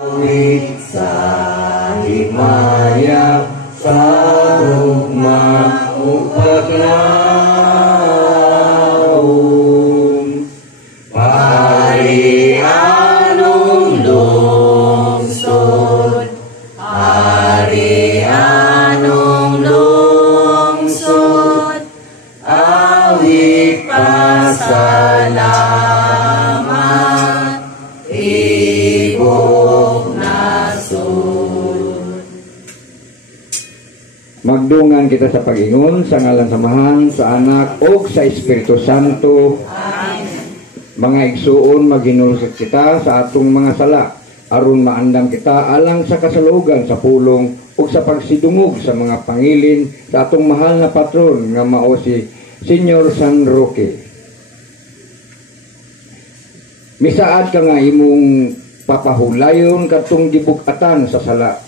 Awit sa himaya sa hugma upaglaom. Ari-anong lungsod, ari-anong lungsod, awit pasalamat, ibog nasod. Magdungan kita sa pag-ingon sa ngalan samahan sa Anak o sa Espiritu Santo. Mga igsuon, maginulsot kita sa atong mga sala, aron maandam kita alang sa kasalugan sa pulong o sa pagsidungog sa mga pangilin sa atong mahal na patron nga mao si Senyor San Roque. Misaad ka nga imong papahulayon katong gibug-atan sa sala.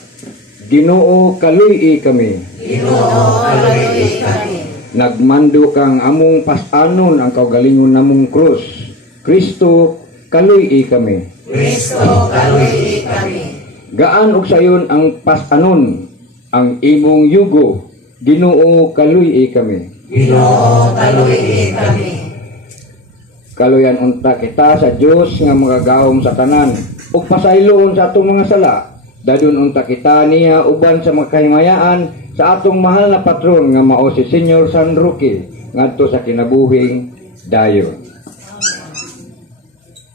Ginoo, kaluy kami. Ginoo, kaluy kami. Nagmando kang among pasanon ang kaugalingon namong krus. Kristo, kaluy kami. Kristo, kaluy kami. Gaan og sayon ang pasanon, ang imong yugo. Ginoo, kaluy kami. Ginoo, kaluy kami. Kaluyan unta kita sa Dios nga magagahom sa tanan ug pasayloon sa atong mga sala. Dadun unta kita niya uban sa mga kahimayaan sa atong mahal na patron nga mao si Senyor San Roque ngadto sa kinabuhing dayon.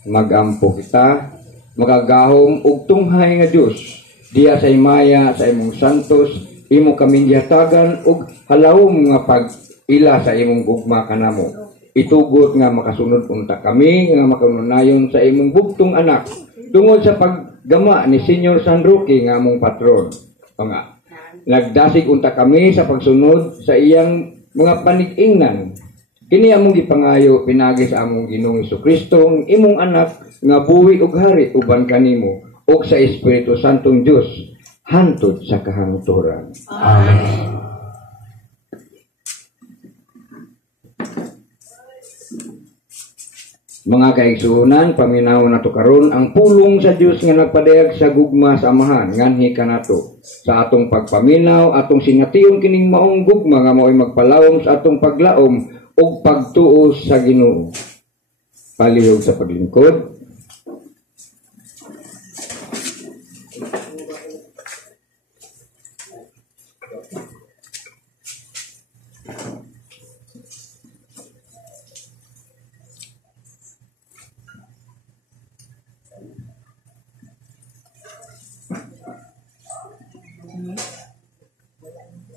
Magampo kita, magagahom ug tunghay nga Dios diya sa himaya sa imong santos, imo kaming gihatagan ug halawom nga pag-ila sa imong gugma kanamo. Itugot nga makasunod unta kami nga makanunayon sa imong bugtong anak tungod sa paggama ni Senyor San Roque nga among patron. Nga nagdasig unta kami sa pagsunod sa iyang mga panig-ingnan. Kini among gipangayo pinagi sa among Ginoong Jesucristo, imong anak nga buhi ug hari uban kanimo ug sa Espiritu Santong Dios hantod sa kahangturan. Amen. Mga kaigsuonan, paminaw nato karon ang pulong sa Dios nga nagpadayag sa gugma sa amahan nganhi kanato sa atong pagpaminaw, atong singation kining maong gugma nga mao'y magpalawom sa atong paglaom ug pagtuo sa Ginoo. Palihog sa paglingkod.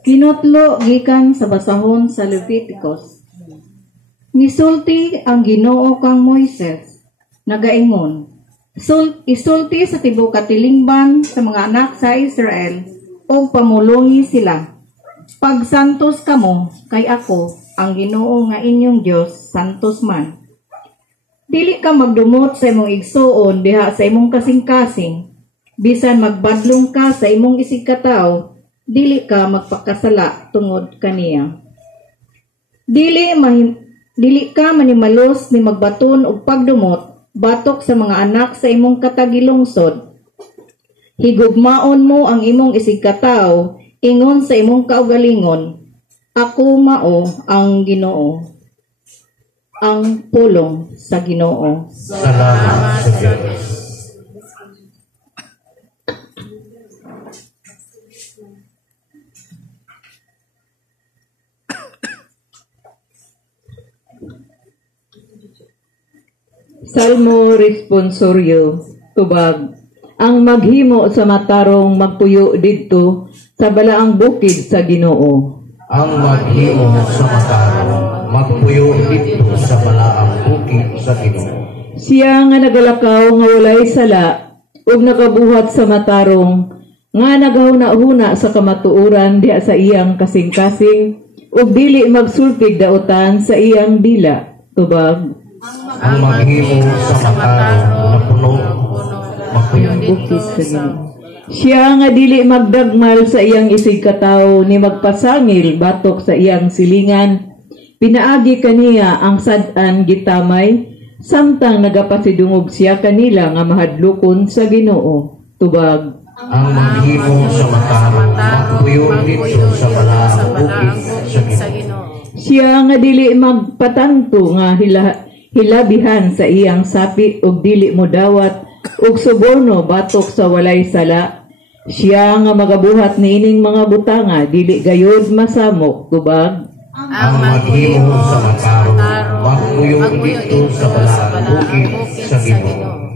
Kinutlo gikan sa basahon sa Leviticus. Nisulti ang Ginoo kang Moises, nagaingon, isulti sa tibuok katilingban sa mga anak sa Israel o pamulungi sila. Pagsantos kamo kay ako, ang Ginoo nga inyong Dios, santos man. Dili ka magdumot sa imong igsuon diha sa imong kasing-kasing, bisan magbadlong ka sa imong isigkataw, dili ka magpakasala tungod kaniya. Dili ka manimalos ni magbaton og pagdumot batok sa mga anak sa imong katagilungsod. Higugmaon mo ang imong isigkataw ingon sa imong kaugalingon, ako mao ang Ginoo. Ang pulong sa Ginoo. Salamat sa Diyos. Salmo responsorio, tubag, ang maghimo sa matarong magpuyo didto sa balaang bukid sa Ginoo. Ang maghimo sa matarong magpuyo didto sa balaang bukid sa Ginoo. Siya nga nagalakaw nga walay sala ug nakabuhat sa matarong nga nagahuna-huna sa kamatuoran diha sa iyang kasing-kasing ug dili magsulpig daotan sa iyang dila, tubag. Ang maghimo sa matarong na puno magpuyo Bukid sa Ginoo. Siya nga dili magdagmal sa iyang isigkataw ni magpasangil batok sa iyang silingan. Pinaagi kaniya ang sad-an gitamay samtang nagapasidungog siya kanila nga mahadlokon sa Ginoo. Tubag. Ang maghimo sa matarong magpuyo dito sa balaang bukid sa Ginoo. Siya nga dili magpatanto nga hilabihan sa iyang sapi ug dili mo dawat ug suborno batok sa walay sala. Siya nga magabuhat niining mga butanga dili gayud masamok. Tubag. Ang maghimo sa matarong magpuyo dito sa balaang bukid sa Ginoo.